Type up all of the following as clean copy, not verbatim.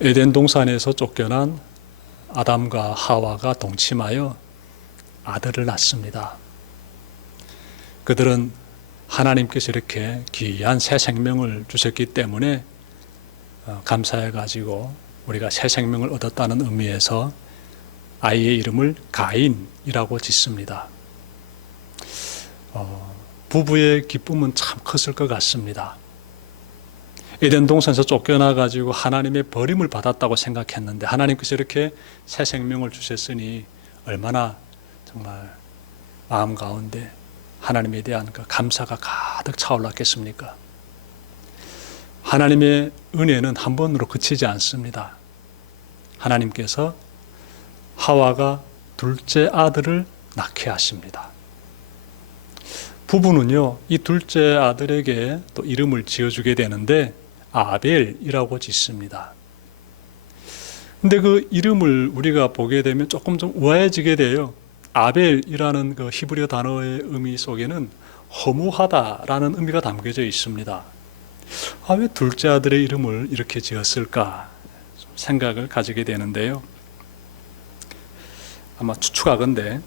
에덴 동산에서 쫓겨난 아담과 하와가 동침하여 아들을 낳습니다. 그들은 하나님께서 이렇게 귀한 새 생명을 주셨기 때문에 감사해 가지고 우리가 새 생명을 얻었다는 의미에서 아이의 이름을 가인이라고 짓습니다. 부부의 기쁨은 참 컸을 것 같습니다. 에덴 동산에서 쫓겨나 가지고 하나님의 버림을 받았다고 생각했는데 하나님께서 이렇게 새 생명을 주셨으니 얼마나 정말 마음 가운데 하나님에 대한 그 감사가 가득 차올랐겠습니까? 하나님의 은혜는 한 번으로 그치지 않습니다. 하나님께서 하와가 둘째 아들을 낳게 하십니다. 부부는요, 이 둘째 아들에게 또 이름을 지어주게 되는데 아벨이라고 짓습니다. 근데 그 이름을 우리가 보게 되면 조금 좀 우아해지게 돼요. 아벨이라는 그 히브리어 단어의 의미 속에는 허무하다라는 의미가 담겨져 있습니다. 왜 둘째 아들의 이름을 이렇게 지었을까 생각을 가지게 되는데요. 아마 추측하건대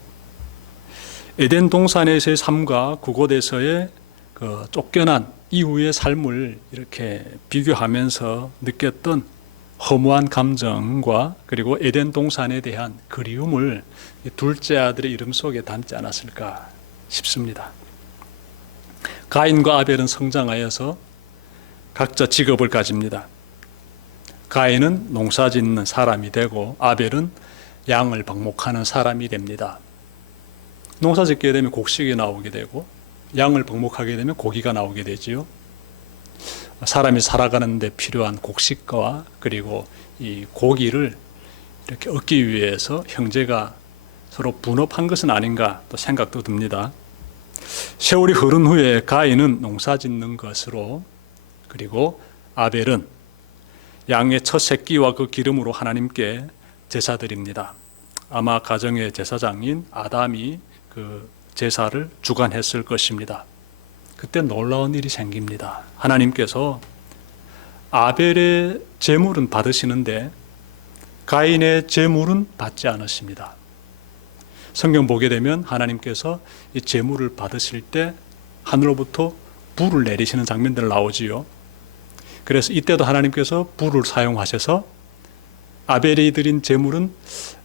에덴 동산에서의 삶과 그곳에서의 그 쫓겨난 이후의 삶을 이렇게 비교하면서 느꼈던 허무한 감정과 그리고 에덴 동산에 대한 그리움을 둘째 아들의 이름 속에 담지 않았을까 싶습니다. 가인과 아벨은 성장하여서 각자 직업을 가집니다. 가인은 농사 짓는 사람이 되고 아벨은 양을 방목하는 사람이 됩니다. 농사 짓게 되면 곡식이 나오게 되고 양을 방목하게 되면 고기가 나오게 되지요. 사람이 살아가는 데 필요한 곡식과 그리고 이 고기를 이렇게 얻기 위해서 형제가 서로 분업한 것은 아닌가 또 생각도 듭니다. 세월이 흐른 후에 가인은 농사 짓는 것으로 그리고 아벨은 양의 첫 새끼와 그 기름으로 하나님께 제사드립니다. 아마 가정의 제사장인 아담이 그 제사를 주관했을 것입니다. 그때 놀라운 일이 생깁니다. 하나님께서 아벨의 제물은 받으시는데 가인의 제물은 받지 않으십니다. 성경 보게 되면 하나님께서 이 제물을 받으실 때 하늘로부터 불을 내리시는 장면들 나오지요. 그래서 이때도 하나님께서 불을 사용하셔서 아벨이 드린 제물은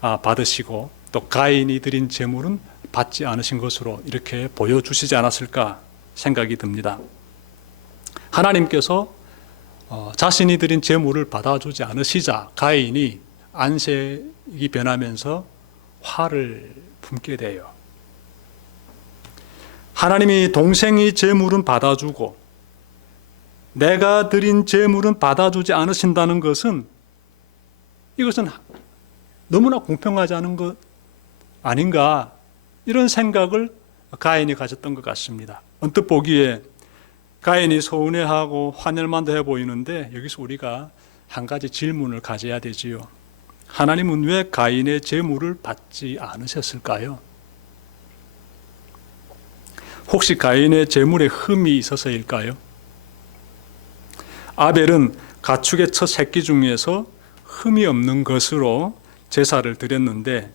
받으시고 또 가인이 드린 제물은 받지 않으신 것으로 이렇게 보여주시지 않았을까 생각이 듭니다. 하나님께서 자신이 드린 제물을 받아주지 않으시자 가인이 안색이 변하면서 화를 품게 돼요. 하나님이 동생이 제물은 받아주고 내가 드린 제물은 받아주지 않으신다는 것은 이것은 너무나 공평하지 않은 것 아닌가 이런 생각을 가인이 가졌던 것 같습니다. 언뜻 보기에 가인이 서운해하고 환멸만도 해 보이는데 여기서 우리가 한 가지 질문을 가져야 되지요. 하나님은 왜 가인의 제물을 받지 않으셨을까요? 혹시 가인의 제물에 흠이 있어서일까요? 아벨은 가축의 첫 새끼 중에서 흠이 없는 것으로 제사를 드렸는데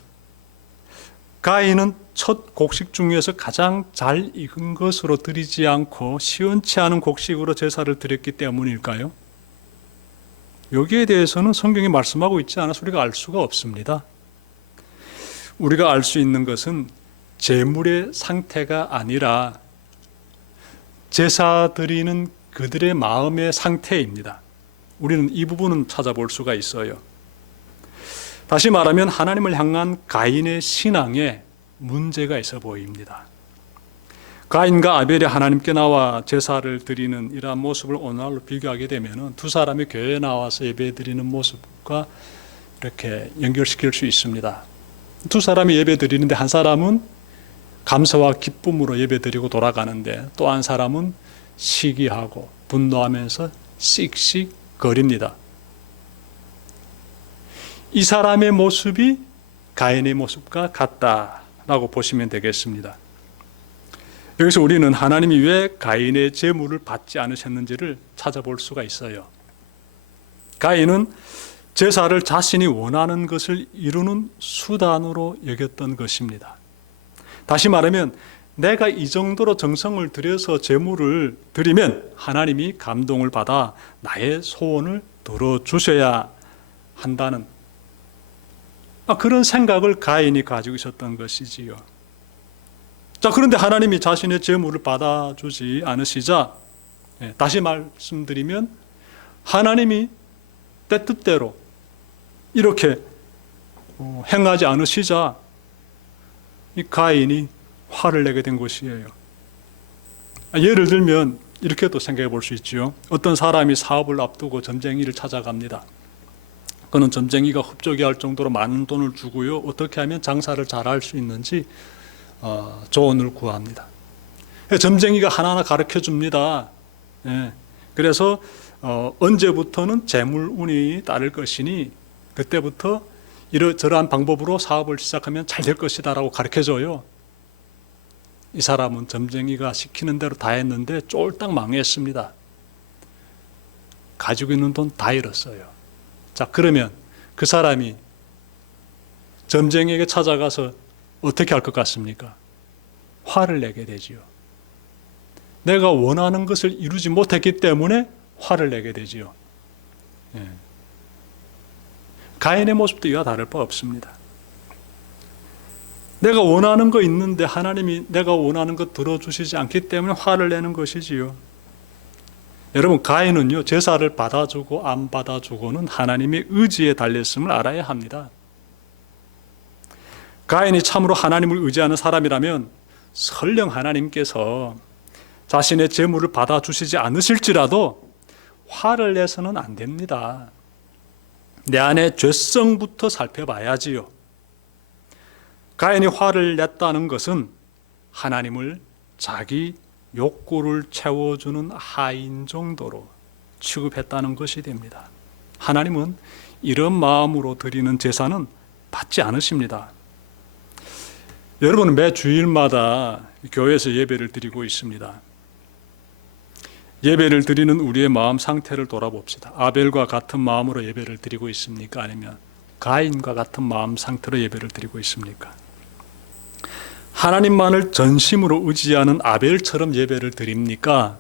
가인은 첫 곡식 중에서 가장 잘 익은 것으로 드리지 않고 시원치 않은 곡식으로 제사를 드렸기 때문일까요? 여기에 대해서는 성경이 말씀하고 있지 않아서 우리가 알 수가 없습니다. 우리가 알 수 있는 것은 제물의 상태가 아니라 제사 드리는 그들의 마음의 상태입니다. 우리는 이 부분은 찾아볼 수가 있어요. 다시 말하면 하나님을 향한 가인의 신앙에 문제가 있어 보입니다. 가인과 아벨이 하나님께 나와 제사를 드리는 이러한 모습을 오늘날로 비교하게 되면 두 사람이 교회에 나와서 예배 드리는 모습과 이렇게 연결시킬 수 있습니다. 두 사람이 예배 드리는데 한 사람은 감사와 기쁨으로 예배 드리고 돌아가는데 또 한 사람은 시기하고 분노하면서 씩씩거립니다. 이 사람의 모습이 가인의 모습과 같다라고 보시면 되겠습니다. 여기서 우리는 하나님이 왜 가인의 제물을 받지 않으셨는지를 찾아볼 수가 있어요. 가인은 제사를 자신이 원하는 것을 이루는 수단으로 여겼던 것입니다. 다시 말하면 내가 이 정도로 정성을 들여서 제물을 드리면 하나님이 감동을 받아 나의 소원을 들어주셔야 한다는 그런 생각을 가인이 가지고 있었던 것이지요. 자, 그런데 하나님이 자신의 제물을 받아주지 않으시자, 다시 말씀드리면 하나님이 때 뜻대로 이렇게 행하지 않으시자 이 가인이 화를 내게 된 것이에요. 예를 들면 이렇게도 생각해 볼 수 있죠. 어떤 사람이 사업을 앞두고 점쟁이를 찾아갑니다. 그는 점쟁이가 흡족해 할 정도로 많은 돈을 주고요, 어떻게 하면 장사를 잘할 수 있는지 조언을 구합니다. 점쟁이가 하나하나 가르쳐 줍니다. 그래서 언제부터는 재물운이 따를 것이니 그때부터 이러저러한 방법으로 사업을 시작하면 잘 될 것이다 라고 가르쳐줘요. 이 사람은 점쟁이가 시키는 대로 다 했는데 쫄딱 망했습니다. 가지고 있는 돈 다 잃었어요. 자, 그러면 그 사람이 점쟁이에게 찾아가서 어떻게 할 것 같습니까? 화를 내게 되지요. 내가 원하는 것을 이루지 못했기 때문에 화를 내게 되지요. 가인의 모습도 이와 다를 바 없습니다. 내가 원하는 거 있는데 하나님이 내가 원하는 것 들어주시지 않기 때문에 화를 내는 것이지요. 여러분, 가인은요, 제사를 받아주고 안 받아주고는 하나님의 의지에 달렸음을 알아야 합니다. 가인이 참으로 하나님을 의지하는 사람이라면 설령 하나님께서 자신의 제물을 받아주시지 않으실지라도 화를 내서는 안 됩니다. 내 안의 죄성부터 살펴봐야지요. 가인이 화를 냈다는 것은 하나님을 자기 욕구를 채워주는 하인 정도로 취급했다는 것이 됩니다. 하나님은 이런 마음으로 드리는 제사는 받지 않으십니다. 여러분은 매 주일마다 교회에서 예배를 드리고 있습니다. 예배를 드리는 우리의 마음 상태를 돌아봅시다. 아벨과 같은 마음으로 예배를 드리고 있습니까? 아니면 가인과 같은 마음 상태로 예배를 드리고 있습니까? 하나님만을 전심으로 의지하는 아벨처럼 예배를 드립니까?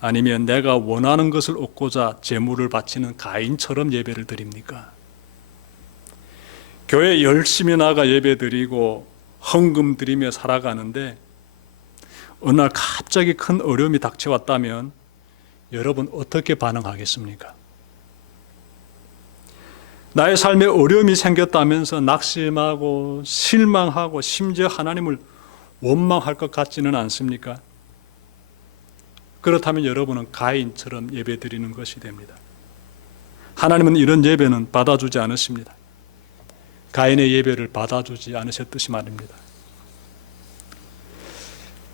아니면 내가 원하는 것을 얻고자 제물을 바치는 가인처럼 예배를 드립니까? 교회 열심히 나가 예배 드리고 헌금 드리며 살아가는데 어느 날 갑자기 큰 어려움이 닥쳐왔다면 여러분 어떻게 반응하겠습니까? 나의 삶에 어려움이 생겼다면서 낙심하고 실망하고 심지어 하나님을 원망할 것 같지는 않습니까? 그렇다면 여러분은 가인처럼 예배드리는 것이 됩니다. 하나님은 이런 예배는 받아주지 않으십니다. 가인의 예배를 받아주지 않으셨듯이 말입니다.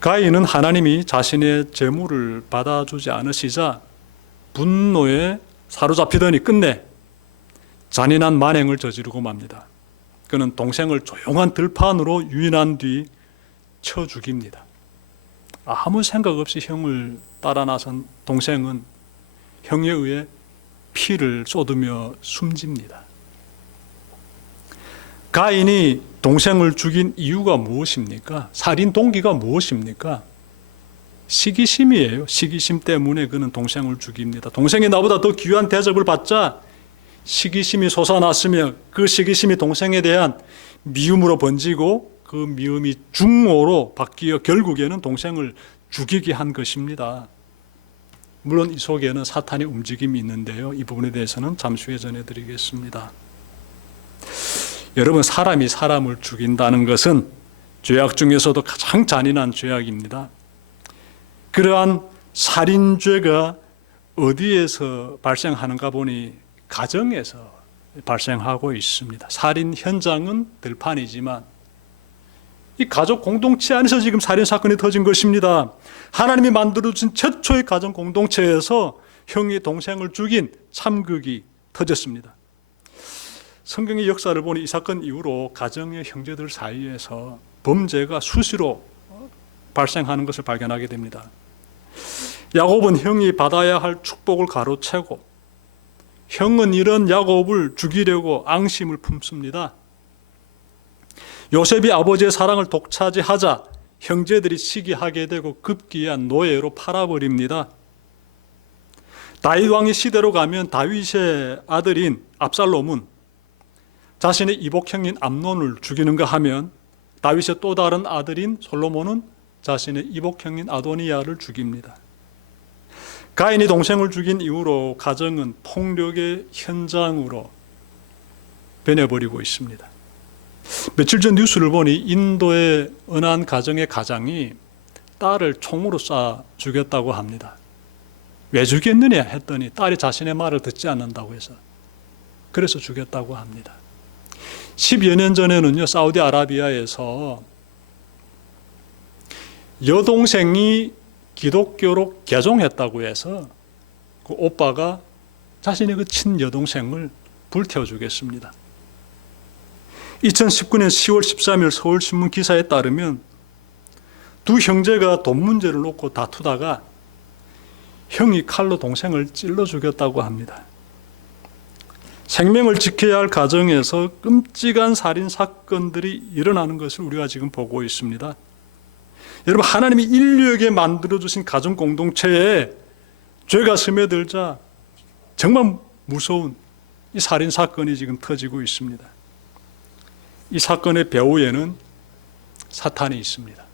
가인은 하나님이 자신의 제물을 받아주지 않으시자 분노에 사로잡히더니 끝내 잔인한 만행을 저지르고 맙니다. 그는 동생을 조용한 들판으로 유인한 뒤 쳐 죽입니다. 아무 생각 없이 형을 따라 나선 동생은 형에 의해 피를 쏟으며 숨집니다. 가인이 동생을 죽인 이유가 무엇입니까? 살인 동기가 무엇입니까? 시기심이에요. 시기심 때문에 그는 동생을 죽입니다. 동생이 나보다 더 귀한 대접을 받자 시기심이 솟아났으며 그 시기심이 동생에 대한 미움으로 번지고 그 미움이 중오로 바뀌어 결국에는 동생을 죽이게 한 것입니다. 물론 이 속에는 사탄의 움직임이 있는데요. 이 부분에 대해서는 잠시 후에 전해드리겠습니다. 여러분, 사람이 사람을 죽인다는 것은 죄악 중에서도 가장 잔인한 죄악입니다. 그러한 살인죄가 어디에서 발생하는가 보니 가정에서 발생하고 있습니다. 살인 현장은 들판이지만 이 가족 공동체 안에서 지금 살인 사건이 터진 것입니다. 하나님이 만들어준 최초의 가정 공동체에서 형이 동생을 죽인 참극이 터졌습니다. 성경의 역사를 보니 이 사건 이후로 가정의 형제들 사이에서 범죄가 수시로 발생하는 것을 발견하게 됩니다. 야곱은 형이 받아야 할 축복을 가로채고 형은 이런 야곱을 죽이려고 앙심을 품습니다. 요셉이 아버지의 사랑을 독차지하자 형제들이 시기하게 되고 급기야 노예로 팔아버립니다. 다윗 왕의 시대로 가면 다윗의 아들인 압살롬은 자신의 이복형인 암논을 죽이는가 하면 다윗의 또 다른 아들인 솔로몬은 자신의 이복형인 아도니아를 죽입니다. 가인이 동생을 죽인 이후로 가정은 폭력의 현장으로 변해버리고 있습니다. 며칠 전 뉴스를 보니 인도의 어느 한 가정의 가장이 딸을 총으로 쏴 죽였다고 합니다. 왜 죽였느냐 했더니 딸이 자신의 말을 듣지 않는다고 해서, 그래서 죽였다고 합니다. 10여 년 전에는요, 사우디아라비아에서 여동생이 기독교로 개종했다고 해서 그 오빠가 자신의 그 친여동생을 불태워 주겠습니다. 2019년 10월 13일 서울신문 기사에 따르면 두 형제가 돈 문제를 놓고 다투다가 형이 칼로 동생을 찔러 죽였다고 합니다. 생명을 지켜야 할 가정에서 끔찍한 살인 사건들이 일어나는 것을 우리가 지금 보고 있습니다. 여러분, 하나님이 인류에게 만들어주신 가정 공동체에 죄가 스며들자 정말 무서운 이 살인 사건이 지금 터지고 있습니다. 이 사건의 배후에는 사탄이 있습니다.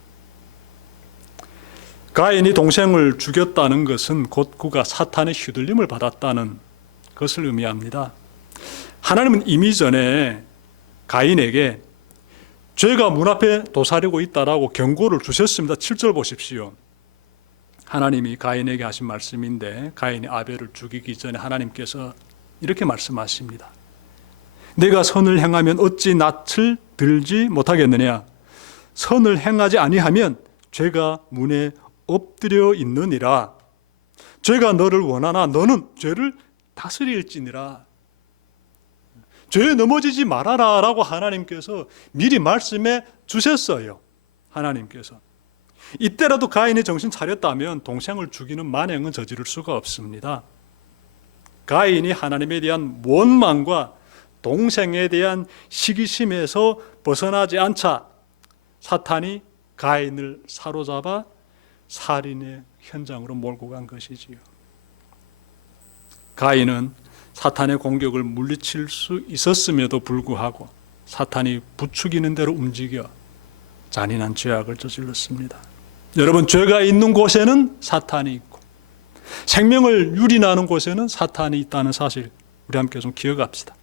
가인이 동생을 죽였다는 것은 곧 그가 사탄의 휘둘림을 받았다는 것을 의미합니다. 하나님은 이미 전에 가인에게 죄가 문 앞에 도사리고 있다라고 경고를 주셨습니다. 7절 보십시오. 하나님이 가인에게 하신 말씀인데, 가인이 아벨을 죽이기 전에 하나님께서 이렇게 말씀하십니다. 내가 선을 행하면 어찌 낯을 들지 못하겠느냐? 선을 행하지 아니하면 죄가 문에 엎드려 있느니라. 죄가 너를 원하나 너는 죄를 다스릴지니라. 죄에 넘어지지 말아라 라고 하나님께서 미리 말씀해 주셨어요. 하나님께서. 이때라도 가인이 정신 차렸다면 동생을 죽이는 만행은 저지를 수가 없습니다. 가인이 하나님에 대한 원망과 동생에 대한 시기심에서 벗어나지 않자 사탄이 가인을 사로잡아 살인의 현장으로 몰고 간 것이지요. 가인은 사탄의 공격을 물리칠 수 있었음에도 불구하고 사탄이 부추기는 대로 움직여 잔인한 죄악을 저질렀습니다. 여러분, 죄가 있는 곳에는 사탄이 있고 생명을 유린하는 곳에는 사탄이 있다는 사실 우리 함께 좀 기억합시다.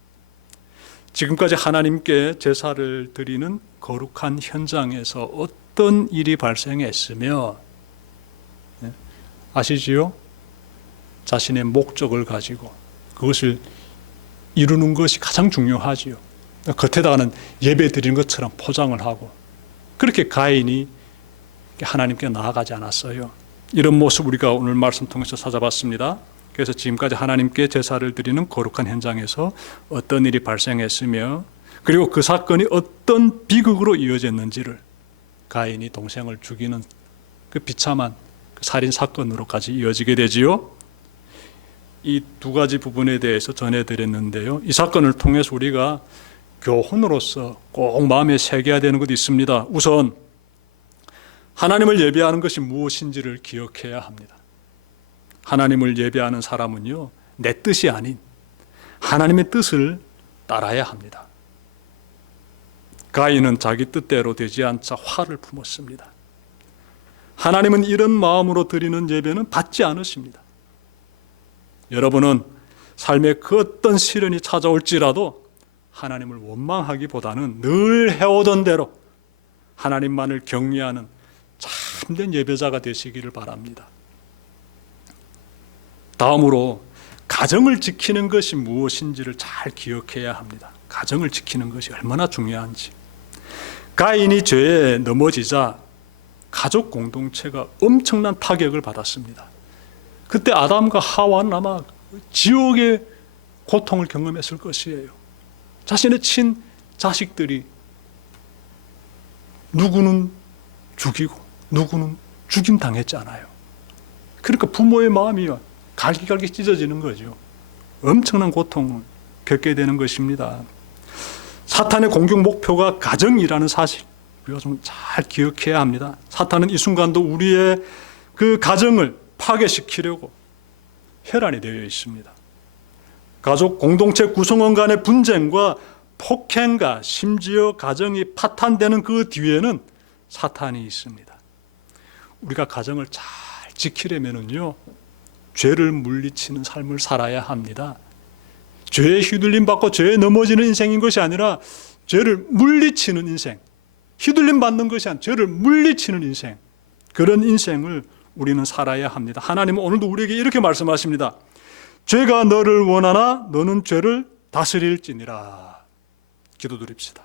지금까지 하나님께 제사를 드리는 거룩한 현장에서 어떤 일이 발생했으며, 아시지요? 자신의 목적을 가지고 그것을 이루는 것이 가장 중요하지요. 겉에다가는 예배 드리는 것처럼 포장을 하고, 그렇게 가인이 하나님께 나아가지 않았어요. 이런 모습 우리가 오늘 말씀 통해서 찾아봤습니다. 그래서 지금까지 하나님께 제사를 드리는 거룩한 현장에서 어떤 일이 발생했으며, 그리고 그 사건이 어떤 비극으로 이어졌는지를, 가인이 동생을 죽이는 그 비참한 그 살인 사건으로까지 이어지게 되지요. 이 두 가지 부분에 대해서 전해드렸는데요, 이 사건을 통해서 우리가 교훈으로서 꼭 마음에 새겨야 되는 것이 있습니다. 우선 하나님을 예배하는 것이 무엇인지를 기억해야 합니다. 하나님을 예배하는 사람은요, 내 뜻이 아닌 하나님의 뜻을 따라야 합니다. 가인은 자기 뜻대로 되지 않자 화를 품었습니다. 하나님은 이런 마음으로 드리는 예배는 받지 않으십니다. 여러분은 삶에 그 어떤 시련이 찾아올지라도 하나님을 원망하기보다는 늘 해오던 대로 하나님만을 경외하는 참된 예배자가 되시기를 바랍니다. 다음으로 가정을 지키는 것이 무엇인지를 잘 기억해야 합니다. 가정을 지키는 것이 얼마나 중요한지. 가인이 죄에 넘어지자 가족 공동체가 엄청난 타격을 받았습니다. 그때 아담과 하와는 아마 지옥의 고통을 경험했을 것이에요. 자신의 친자식들이 누구는 죽이고 누구는 죽임당했잖아요. 그러니까 부모의 마음이 갈기갈기 찢어지는 거죠. 엄청난 고통을 겪게 되는 것입니다. 사탄의 공격 목표가 가정이라는 사실, 우리가 좀 잘 기억해야 합니다. 사탄은 이 순간도 우리의 그 가정을 파괴시키려고 혈안이 되어 있습니다. 가족 공동체 구성원 간의 분쟁과 폭행과 심지어 가정이 파탄되는 그 뒤에는 사탄이 있습니다. 우리가 가정을 잘 지키려면요, 죄를 물리치는 삶을 살아야 합니다. 죄에 휘둘림 받고 죄에 넘어지는 인생인 것이 아니라 죄를 물리치는 인생, 휘둘림 받는 것이 아니라 죄를 물리치는 인생, 그런 인생을 우리는 살아야 합니다. 하나님은 오늘도 우리에게 이렇게 말씀하십니다. 죄가 너를 원하나 너는 죄를 다스릴지니라. 기도드립시다.